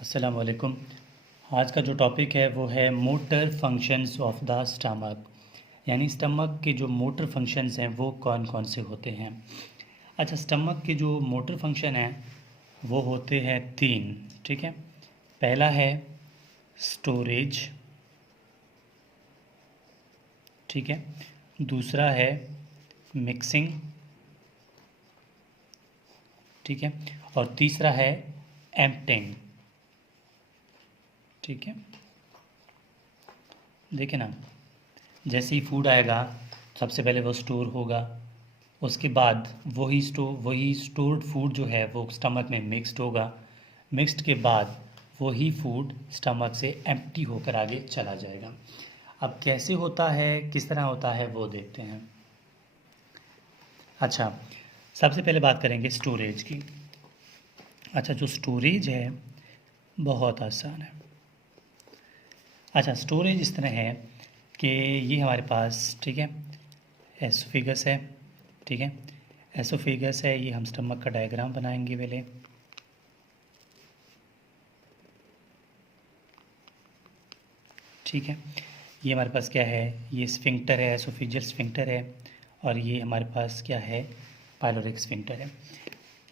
अस्सलाम वालेकुम। आज का जो टॉपिक है वो है motor functions of the stomach, यानी स्टमक के जो मोटर फंक्शंस हैं वो कौन कौन से होते हैं। अच्छा, स्टमक के जो मोटर फंक्शन हैं वो होते हैं तीन। ठीक है, पहला है स्टोरेज, ठीक है, दूसरा है मिक्सिंग, ठीक है, और तीसरा है एम्पटिंग। ठीक है, देखिए ना, जैसे ही फूड आएगा सबसे पहले वो स्टोर होगा, उसके बाद वही स्टोर्ड फूड जो है वो स्टमक में मिक्स्ड होगा, मिक्स्ड के बाद वही फूड स्टमक से एम्प्टी होकर आगे चला जाएगा। अब कैसे होता है, किस तरह होता है, वो देखते हैं। अच्छा, सबसे पहले बात करेंगे स्टोरेज की। अच्छा, जो स्टोरेज है बहुत आसान है। अच्छा, स्टोरेज इस तरह है कि ये हमारे पास, ठीक है, एसोफेगस है, ठीक है, एसोफेगस है, ये हम स्टमक का डायग्राम बनाएंगे पहले। ठीक है, ये हमारे पास क्या है, ये स्फिंक्टर है, एसोफेजियल स्फिंक्टर है, और ये हमारे पास क्या है, पायलोरिक स्फिंक्टर है।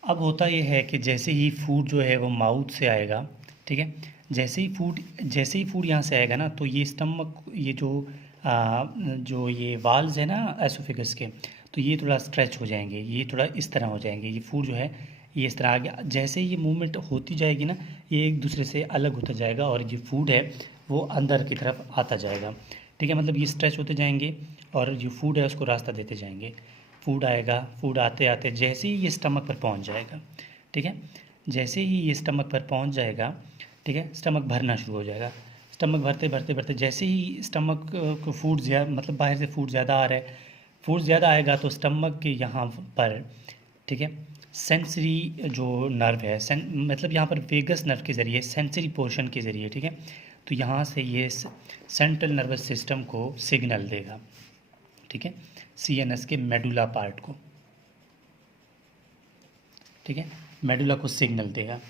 अब होता ये है कि जैसे ही फूड जो है वो माउथ से आएगा, ठीक है, जैसे ही फूड यहाँ से आएगा ना, तो ये स्टमक, ये जो ये वाल्स है ना एसोफेगस के, तो ये थोड़ा स्ट्रेच हो जाएंगे, ये थोड़ा इस तरह हो जाएंगे, ये फूड जो है ये इस तरह आ गया। जैसे ये मूवमेंट होती जाएगी ना, ये एक दूसरे से अलग होता जाएगा और ये फूड है वो अंदर की तरफ आता जाएगा। ठीक है, मतलब ये स्ट्रेच होते जाएंगे और जो फूड है उसको रास्ता देते जाएंगे। फूड आएगा, फूड आते आते जैसे ही ये स्टमक पर पहुंच जाएगा, ठीक है, जैसे ही ये स्टमक पर पहुंच जाएगा, ठीक है, स्टमक भरना शुरू हो जाएगा। स्टमक भरते भरते भरते जैसे ही स्टमक को फूड ज़्यादा, मतलब बाहर से फूड ज़्यादा आ रहा है, फूड ज़्यादा आएगा तो स्टमक के यहाँ पर, ठीक है, सेंसरी जो नर्व है, मतलब यहाँ पर वेगस नर्व के ज़रिए, सेंसरी पोर्शन के ज़रिए, ठीक है, तो यहाँ से ये सेंट्रल नर्वस सिस्टम को सिग्नल देगा, ठीक है, सीएनएस के मेडुला पार्ट को, ठीक है, मेडुला को सिग्नल देगा।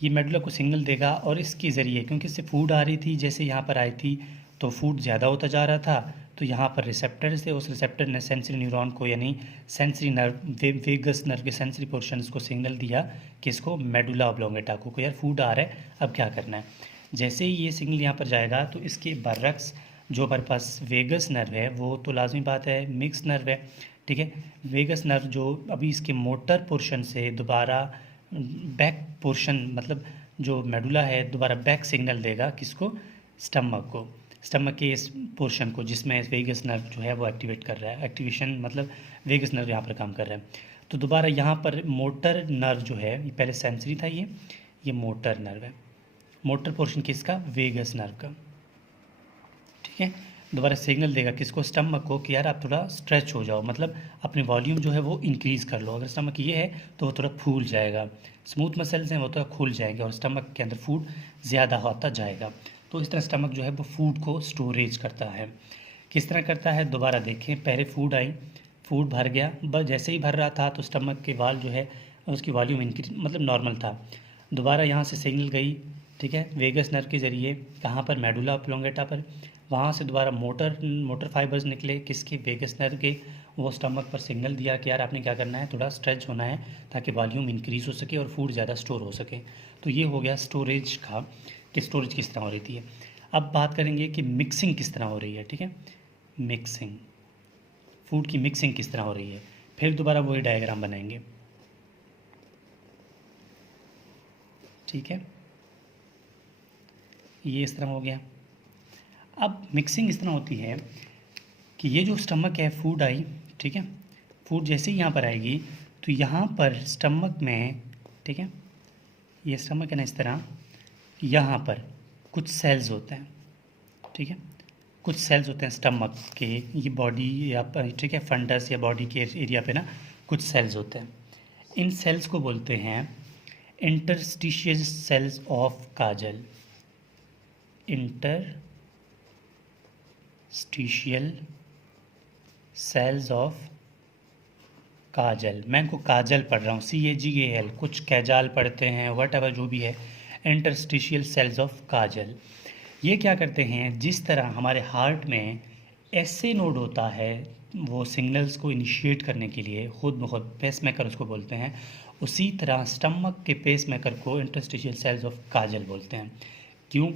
ये मेडुला को सिग्नल देगा और इसके ज़रिए, क्योंकि इससे फूड आ रही थी, जैसे यहाँ पर आई थी तो फूड ज़्यादा होता जा रहा था, तो यहाँ पर रिसेप्टर थे, उस रिसेप्टर ने सेंसरी न्यूरॉन को, यानी सेंसरी नर्व, वेगस नर्व के सेंसरी पोर्शंस को सिग्नल दिया कि इसको मेडुला ऑब्लोंगेटा को यार फूड आ रहा है, अब क्या करना है। जैसे ही ये सिग्नल यहाँ पर जाएगा तो इसके बर्रक्स जो हमारे पास वेगस नर्व है वो तो लाजमी बात है मिक्स नर्व है, ठीक है, वेगस नर्व जो अभी इसके मोटर पोर्शन से दोबारा बैक पोर्शन, मतलब जो मेडुला है दोबारा बैक सिग्नल देगा किसको, स्टमक को, स्टमक के इस पोर्शन को जिसमें वेगस नर्व जो है वो एक्टिवेट कर रहा है, एक्टिवेशन मतलब वेगस नर्व यहाँ पर काम कर रहा है। तो दोबारा यहाँ पर मोटर नर्व जो है, ये पहले सेंसरी था, ये मोटर नर्व है, मोटर पोर्शन किसका, वेगस नर्व का, ठीक है, दोबारा सिग्नल देगा किसको, स्टमक को, कि यार आप थोड़ा स्ट्रेच हो जाओ, मतलब अपने वॉल्यूम जो है वो इंक्रीज़ कर लो। अगर स्टमक ये है तो वो थोड़ा फूल जाएगा, स्मूथ मसल्स हैं वो थोड़ा खुल जाएंगे और स्टमक के अंदर फूड ज़्यादा होता जाएगा। तो इस तरह स्टमक जो है वो फूड को स्टोरेज करता है। किस तरह करता है, दोबारा देखें, पहले फूड आई, फूड भर गया, बस जैसे ही भर रहा था तो स्टमक के वाल जो है उसकी वॉल्यूम इंक्रीज, मतलब नॉर्मल था। दोबारा यहाँ से सिग्नल गई, ठीक है, वेगस नर्व के ज़रिए, कहाँ पर, मेडुला ऑब्लोंगेटा पर, वहाँ से दोबारा मोटर फाइबर्स निकले किसके, वेगस नर्व के, वो स्टमक पर सिग्नल दिया कि यार आपने क्या करना है, थोड़ा स्ट्रेच होना है ताकि वॉल्यूम इंक्रीज़ हो सके और फूड ज़्यादा स्टोर हो सके। तो ये हो गया स्टोरेज का, कि स्टोरेज किस तरह हो रही थी। अब बात करेंगे कि मिक्सिंग किस तरह हो रही है, ठीक है, मिक्सिंग, फूड की मिक्सिंग किस तरह हो रही है, फिर दोबारा वही डायग्राम बनाएंगे, ठीक है, ये इस तरह हो गया। अब मिक्सिंग इस तरह होती है कि ये जो स्टमक है, फूड आई, ठीक है, फूड जैसे ही यहाँ पर आएगी तो यहाँ पर स्टमक में, ठीक है, ये स्टमक है ना इस तरह, यहाँ पर कुछ सेल्स होते हैं, ठीक है, कुछ सेल्स होते हैं स्टमक के, ये बॉडी या ठीक है फंडस या बॉडी के एरिया पे ना कुछ सेल्स होते हैं। इन सेल्स को बोलते हैं interstitial cells of Cajal, interstitial cells of Cajal. मैं इनको काजल पढ़ रहा हूँ, CAGAL, कुछ कैजाल पढ़ते हैं, वट एवर जो भी है, इंटरस्टिशियल सेल्स ऑफ काजल। ये क्या करते हैं, जिस तरह हमारे हार्ट में एसए नोड होता है वो सिग्नल्स को इनिशिएट करने के लिए खुद ब खुद, पेसमेकर उसको बोलते हैं, उसी तरह स्टमक के पेसमेकर को इंटरस्टिशियल सेल्स ऑफ काजल बोलते हैं। क्यों?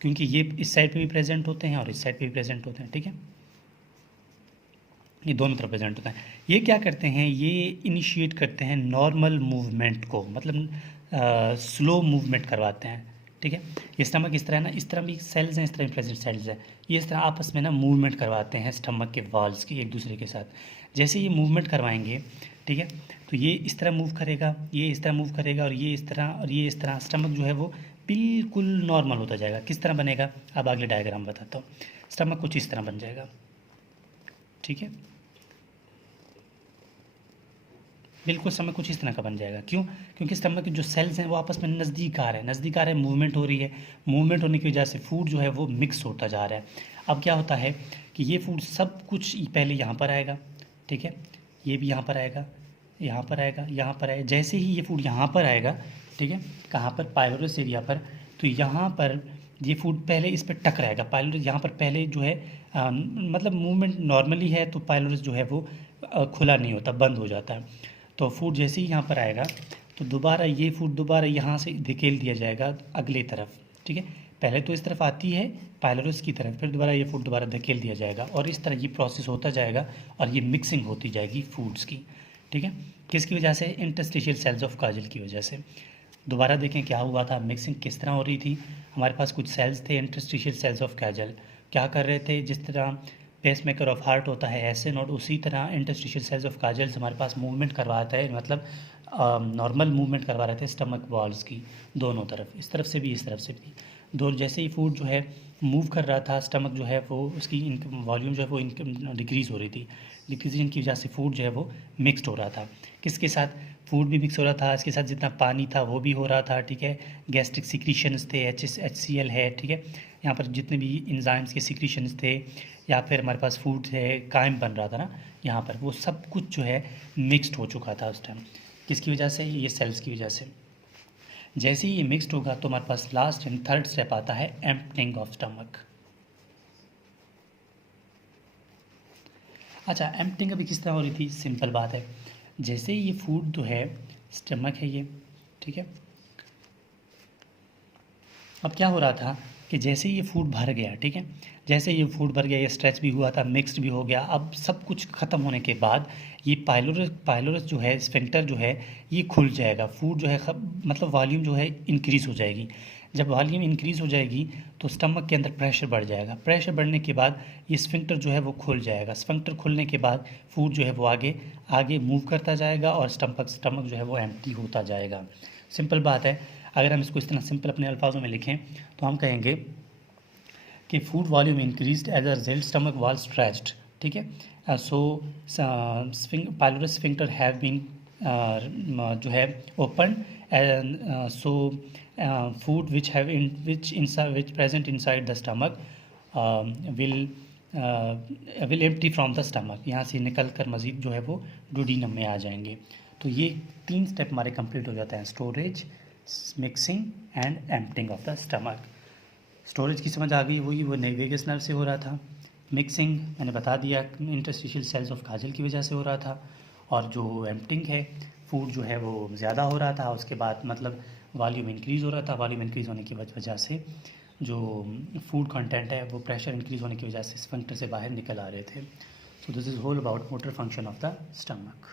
क्योंकि ये इस साइड पे भी प्रेजेंट होते हैं और इस साइड पे भी प्रेजेंट होते हैं, ठीक है, ये दोनों तरफ प्रेजेंट होता है। ये क्या करते हैं, ये इनिशिएट करते हैं नॉर्मल मूवमेंट को, मतलब स्लो मूवमेंट करवाते हैं, ठीक है। ये स्टमक इस तरह है ना, इस तरह भी सेल्स हैं, इस तरह भी प्रेजेंट सेल्स हैं, ये इस तरह आपस में ना मूवमेंट करवाते हैं स्टमक के वॉल्स की एक दूसरे के साथ। जैसे ये मूवमेंट करवाएंगे, ठीक है, तो ये इस तरह मूव करेगा, ये इस तरह मूव करेगा, और ये इस तरह और ये इस तरह, स्टमक जो है वो बिल्कुल नॉर्मल होता जाएगा। किस तरह बनेगा, अब अगले डायग्राम बताता हूँ। स्टमक कुछ इस तरह बन जाएगा, ठीक है, बिल्कुल स्टमक कुछ इस तरह का बन जाएगा। क्यों? क्योंकि स्टमक के जो सेल्स हैं वो आपस में नज़दीक आ रहे हैं, मूवमेंट हो रही है, मूवमेंट होने की वजह से फूड जो है वो मिक्स होता जा रहा है। अब क्या होता है कि ये फूड सब कुछ पहले यहाँ पर आएगा, ठीक है, ये भी यहाँ पर आएगा, यहाँ पर आएगा, यहाँ पर आएगा। जैसे ही ये फूड यहाँ पर आएगा, ठीक है, कहाँ पर, पाइलोरस एरिया पर, तो यहाँ पर ये फूड पहले इस पर टकराएगा। पाइलोरस यहाँ पर पहले जो है मतलब मूवमेंट नॉर्मली है, तो पाइलोरस जो है वो खुला नहीं होता, बंद हो जाता है। तो फूड जैसे ही यहाँ पर आएगा तो दोबारा ये फूड दोबारा यहाँ से धकेल दिया जाएगा अगली तरफ, ठीक है, पहले तो इस तरफ आती है पाइलोरस की तरफ, फिर दोबारा ये फूड दोबारा धकेल दिया जाएगा, और इस तरह ये प्रोसेस होता जाएगा और ये मिक्सिंग होती जाएगी फूड्स की, ठीक है। किसकी वजह से? इंटरस्टिशियल सेल्स ऑफ काजल की वजह से। दोबारा देखें क्या हुआ था, मिक्सिंग किस तरह हो रही थी। हमारे पास कुछ सेल्स थे इंटरस्टिशियल सेल्स ऑफ काजल, क्या कर रहे थे, जिस तरह पेसमेकर ऑफ हार्ट होता है ऐसे नोड, उसी तरह इंटरस्टिशियल सेल्स ऑफ काजल्स हमारे पास मूवमेंट करवाता है, मतलब नॉर्मल मूवमेंट करवा रहे थे स्टमक वॉल्स की दोनों तरफ, इस तरफ से भी इस तरफ से भी। दो जैसे ही फूड जो है मूव कर रहा था, स्टमक जो है वो उसकी वॉल्यूम जो है वो डिक्रीज़ हो रही थी, डिक्रीजन की वजह से फूड जो है वो मिक्सड हो रहा था। किसके साथ? फूड भी मिक्स हो रहा था, इसके साथ जितना पानी था वो भी हो रहा था, ठीक है, गैस्ट्रिक सिक्रीशंस थे, HCl है, ठीक है, यहाँ पर जितने भी इंजाइम्स के सिक्रीशंस थे, या फिर हमारे पास फूड है कायम बन रहा था ना यहाँ पर, वो सब कुछ जो है मिक्सड हो चुका था उस टाइम। किसकी वजह से? ये सेल्स की वजह से। जैसे ही ये मिक्सड होगा तो हमारे पास लास्ट एंड थर्ड स्टेप आता है एम्प्टिंग ऑफ स्टमक। अच्छा, एम्प्टिंग अभी किस तरह हो रही थी? सिंपल बात है, जैसे ये फूड जो है स्टमक है ये, ठीक है, अब क्या हो रहा था कि जैसे ये फूड भर गया, ठीक है, जैसे ये फूड भर गया, ये स्ट्रेच भी हुआ था, मिक्स्ड भी हो गया, अब सब कुछ ख़त्म होने के बाद ये पाइलोरस जो है, स्फिंक्टर जो है, ये खुल जाएगा, फूड जो है मतलब वॉल्यूम जो है इंक्रीज़ हो जाएगी। जब वॉल्यूम इंक्रीज़ हो जाएगी तो स्टमक के अंदर प्रेशर बढ़ जाएगा, प्रेशर बढ़ने के बाद ये स्फिंक्टर जो है वो खुल जाएगा, स्फिंक्टर खुलने के बाद फूड जो है वो आगे आगे मूव करता जाएगा और स्टमक जो है वो एम्प्टी होता जाएगा। सिंपल बात है। अगर हम इसको इस तरह सिंपल अपने अल्फाजों में लिखें तो हम कहेंगे कि food volume increased as a result stomach wall stretched, ठीक है, so pylorus sphincter have been जो है open, so food which present inside the stomach will empty from the stomach, यहाँ से निकल कर मज़ीद जो है वो डुडीनम में आ जाएंगे। तो ये 3 स्टेप हमारे कंप्लीट हो जाते हैं, storage, mixing and emptying of the stomach. Storage की समझ आ गई, वही वो वेगस नर्व से हो रहा था। मिक्सिंग मैंने बता दिया इंटरस्टिशियल सेल्स ऑफ काजल की वजह से हो रहा था, और जो एम्प्टिंग है फूड जो है वो ज़्यादा हो रहा था, उसके बाद मतलब वॉल्यूम इंक्रीज़ हो रहा था, वॉल्यूम इंक्रीज़ होने की वजह से जो फूड कंटेंट है वो प्रेशर इंक्रीज़ होने की वजह से स्फिंक्टर से बाहर निकल आ रहे थे। So this is whole about motor function of the stomach.